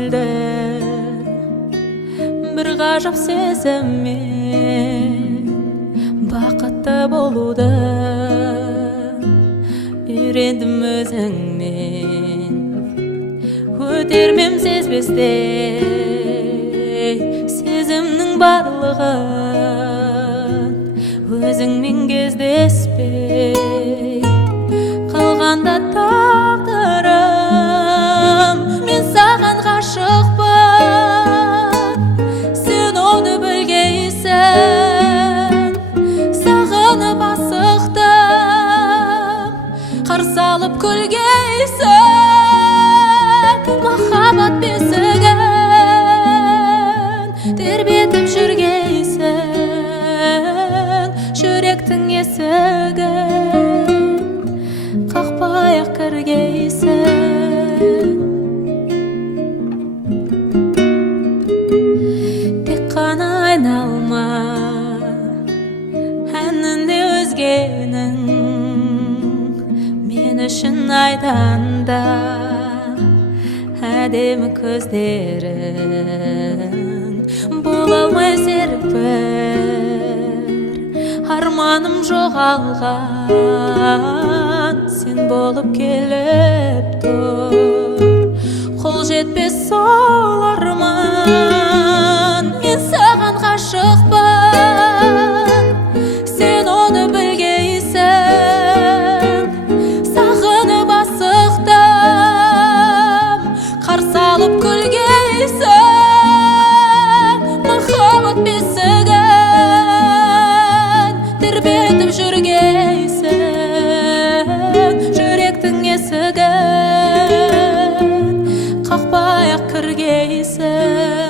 көңілді бір ғажап сезіммен бақытты болуды үйрендім өзіңмен. Көтермем сезбестей сезімнің барлығын, өзіңмен кездеспей қалғанда тағдырым. Мен саған ғашықпын, сен оны білгейсің. Сағынып асықтым, қарсы алып күлгейсің. Махаббат бесігін тербетіп жүргейсің. Жүректің есігін қақпай-ақ кіргейсің. Тек қана айналма әнінде өзгенің, мен үшін айданда әдемі көздерің. Бола алмай серпір арманым жоғалған, сен болып келіп тұр. Қол жетпес сол арман, мен саған ғашықпын, сен оны білгейсің. Сағынып асықтым, қарсы алып күлгейсің. Махаббат бесігін тербетіп жүргейсің. Жүректің есігін қақпай-ақ кіргейсің.